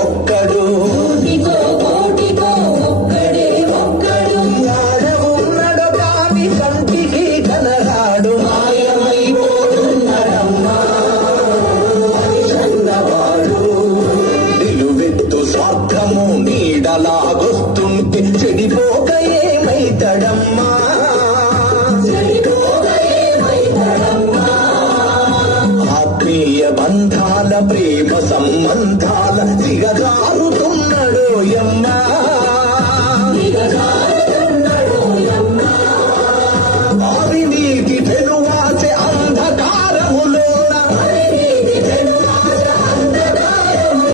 ఒక్కడు ఆడవున్నడు కాని కంటికి కనరాడు మాయమైపోతున్నాడమ్మా మనిషన్నవాడు నిలువెత్తు స్వార్థము నీడలాగొస్తుంటే చెడిపోక ఏమైతడమ్మా ఆత్మీయ బంధాల ప్రేమ సంబంధాల దిగజారుతున్నాడు యమ్మ